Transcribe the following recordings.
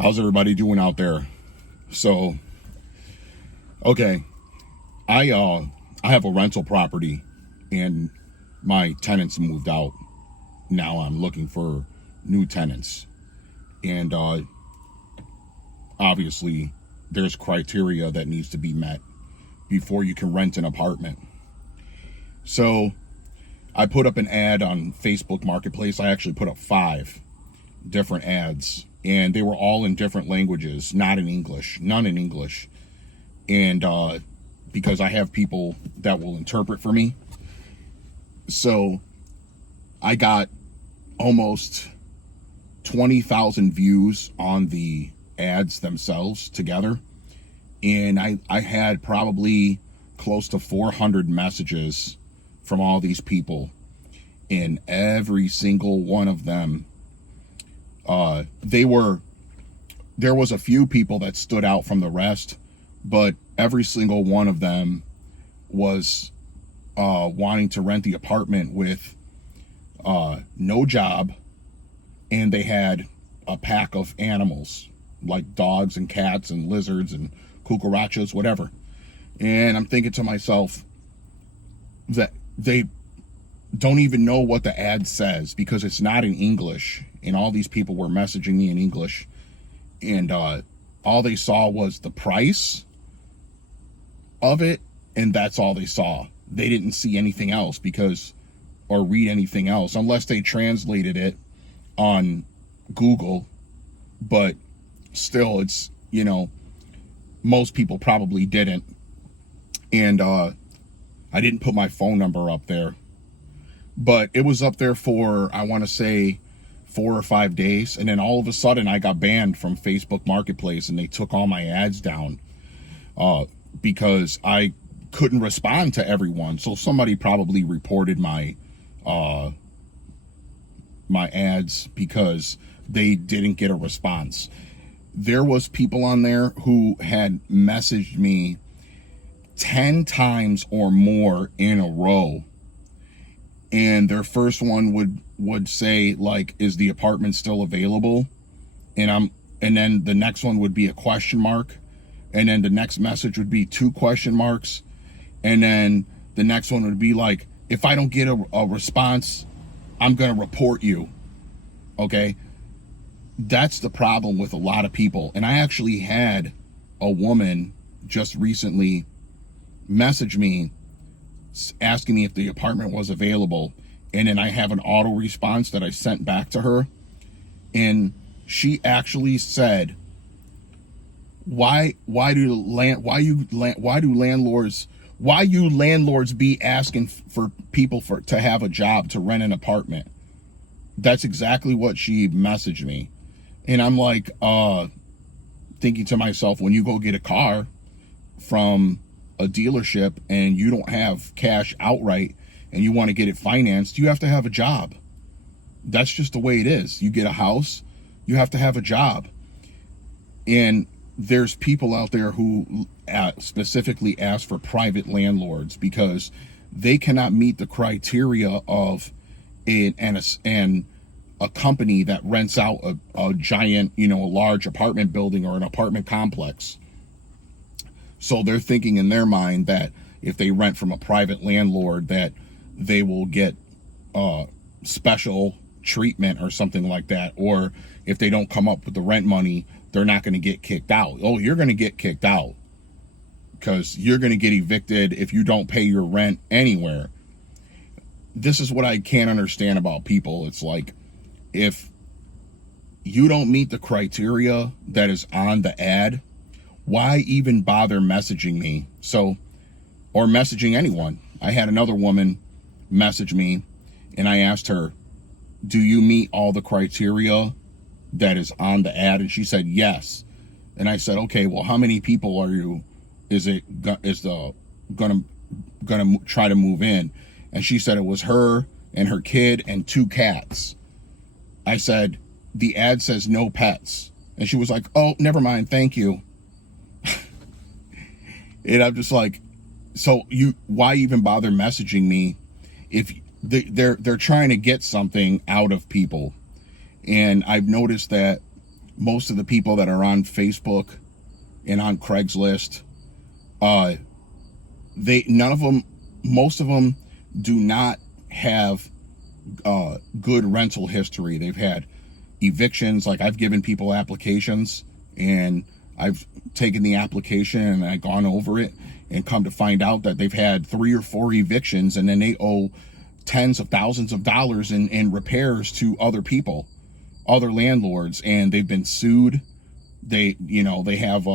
How's everybody doing out there? So, okay, I have a rental property and my tenants moved out. Now I'm looking for new tenants. And obviously there's criteria that needs to be met before you can rent an apartment. So, I put up an ad on Facebook Marketplace. I actually put up 5 different ads, and they were all in different languages, not in English, none in English. And because I have people that will interpret for me. So I got almost 20,000 views on the ads themselves together. And I had probably close to 400 messages from all these people. And every single one of them, there was a few people that stood out from the rest, but every single one of them was wanting to rent the apartment with no job, and they had a pack of animals like dogs and cats and lizards and cucarachas, whatever. And I'm thinking to myself that they don't even know what the ad says because it's not in English, and all these people were messaging me in English, and all they saw was the price of it, and that's all they saw. They didn't see anything else or read anything else unless they translated it on Google. But still, it's, most people probably didn't. And I didn't put my phone number up there, but it was up there for, I want to say, 4 or 5 days. And then all of a sudden I got banned from Facebook Marketplace, and they took all my ads down because I couldn't respond to everyone. So somebody probably reported my ads because they didn't get a response. There was people on there who had messaged me 10 times or more in a row, and their first one would say, like, is the apartment still available? And then the next one would be a question mark, and then the next message would be 2 question marks, and then the next one would be like, if I don't get a response, I'm gonna report you. Okay, that's the problem with a lot of people. And I actually had a woman just recently message me asking me if the apartment was available, and then I have an auto response that I sent back to her, and she actually said, why you landlords be asking for people to have a job to rent an apartment? That's exactly what she messaged me. And I'm like, thinking to myself, when you go get a car from a dealership and you don't have cash outright and you want to get it financed, you have to have a job. That's just the way it is. You get a house, you have to have a job. And there's people out there who specifically ask for private landlords because they cannot meet the criteria of a company that rents out a giant, a large apartment building or an apartment complex. So they're thinking in their mind that if they rent from a private landlord that they will get special treatment or something like that. Or if they don't come up with the rent money, they're not going to get kicked out. Oh, you're going to get kicked out because you're going to get evicted if you don't pay your rent anywhere. This is what I can't understand about people. It's like, if you don't meet the criteria that is on the ad, why even bother messaging me? Or messaging anyone. I had another woman message me, and I asked her, do you meet all the criteria that is on the ad? And she said yes. And I said, okay, well, how many people gonna try to move in? And she said it was her and her kid and 2 cats. I said, the ad says no pets. And she was like, oh, never mind, thank you. And I'm just like, so why even bother messaging me if they're trying to get something out of people? And I've noticed that most of the people that are on Facebook and on Craigslist, most of them do not have good rental history. They've had evictions. Like, I've given people applications, and I've taken the application and I've gone over it and come to find out that they've had 3 or 4 evictions, and then they owe tens of thousands of dollars in repairs to other people, other landlords, and they've been sued. They have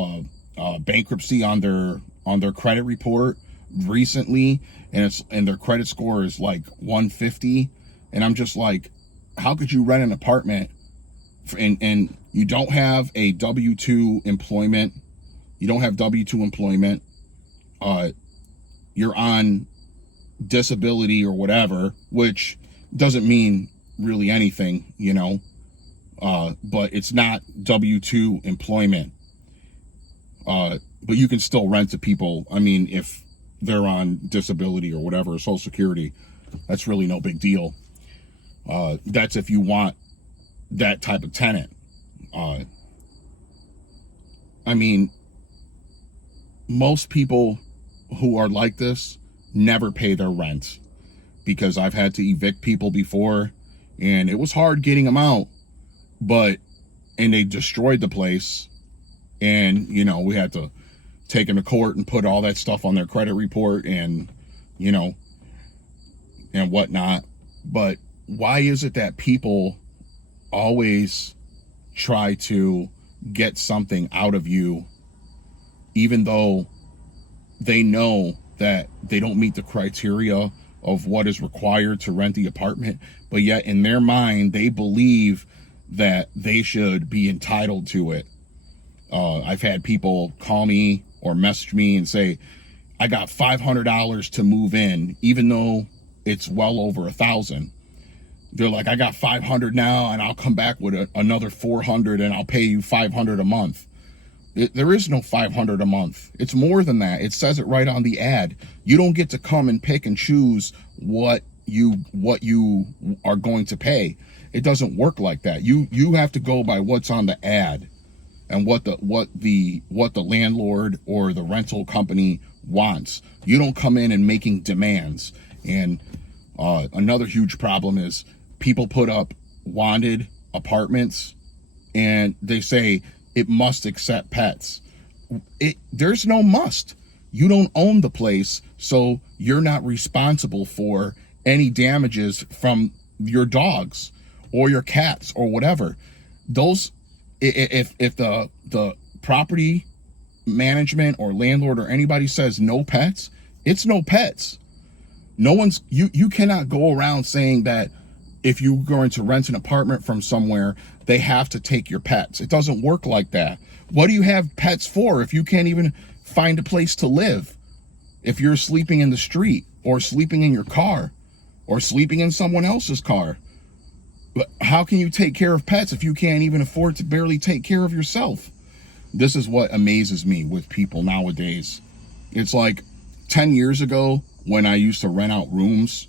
bankruptcy on their credit report recently, and their credit score is like 150. And I'm just like, how could you rent an apartment and you don't have a W-2 employment? You don't have W-2 employment. You're on disability or whatever, which doesn't mean really anything, but it's not W-2 employment. But you can still rent to people. I mean, if they're on disability or whatever, Social Security, that's really no big deal. That's if you want that type of tenant. I mean, most people who are like this never pay their rent, because I've had to evict people before, and it was hard getting them out, and they destroyed the place, and, we had to take them to court and put all that stuff on their credit report and, and whatnot. But why is it that people always try to get something out of you, even though they know that they don't meet the criteria of what is required to rent the apartment, but yet in their mind, they believe that they should be entitled to it. I've had people call me or message me and say, I got $500 to move in, even though it's well over $1,000. They're like, I got 500 now, and I'll come back with another 400, and I'll pay you 500 a month. There is no 500 a month. It's more than that. It says it right on the ad. You don't get to come and pick and choose what you are going to pay. It doesn't work like that. You have to go by what's on the ad and what the landlord or the rental company wants. You don't come in and making demands. And another huge problem is people put up wanted apartments, and they say it must accept pets. There's no must. You don't own the place, so you're not responsible for any damages from your dogs or your cats or whatever. Those, if the property management or landlord or anybody says no pets, it's no pets. No one's, you cannot go around saying that if you're going to rent an apartment from somewhere, they have to take your pets. It doesn't work like that. What do you have pets for if you can't even find a place to live? If you're sleeping in the street or sleeping in your car or sleeping in someone else's car, how can you take care of pets if you can't even afford to barely take care of yourself? This is what amazes me with people nowadays. It's like 10 years ago when I used to rent out rooms,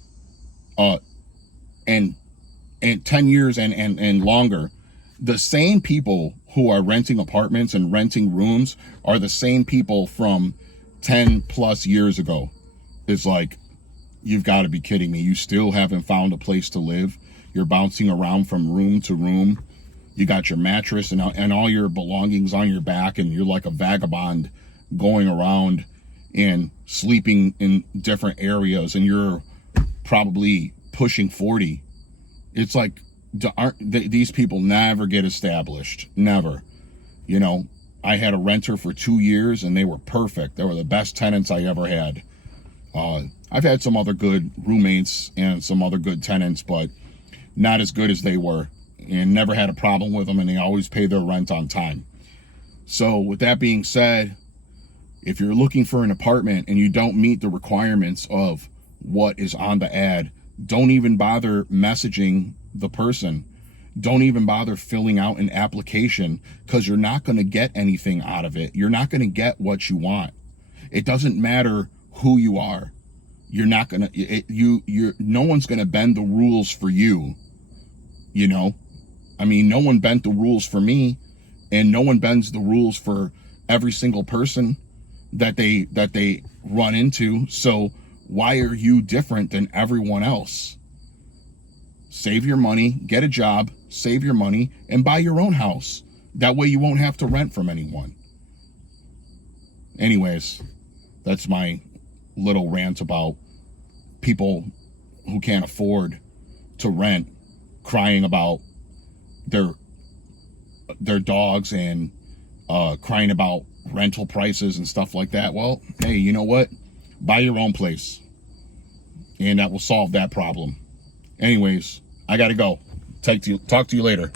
and 10 years and longer, the same people who are renting apartments and renting rooms are the same people from 10 plus years ago. It's like, you've got to be kidding me. You still haven't found a place to live. You're bouncing around from room to room. You got your mattress and all your belongings on your back, and you're like a vagabond going around and sleeping in different areas, and you're probably pushing 40. It's like, these people never get established. Never. I had a renter for 2 years, and they were perfect. They were the best tenants I ever had. I've had some other good roommates and some other good tenants, but not as good as they were, and never had a problem with them, and they always pay their rent on time. So with that being said, if you're looking for an apartment and you don't meet the requirements of what is on the ad, don't even bother messaging the person. Don't even bother filling out an application, because you're not going to get anything out of it. You're not going to get what you want. It doesn't matter who you are. You're not going to, no one's going to bend the rules for you. I mean, no one bent the rules for me. and no one bends the rules for every single person that they run into. So why are you different than everyone else? Save your money, get a job, save your money, and buy your own house. That way you won't have to rent from anyone. Anyways, that's my little rant about people who can't afford to rent crying about their dogs and crying about rental prices and stuff like that. Well, hey, you know what? Buy your own place, and that will solve that problem. Anyways, I gotta go. Talk to you later.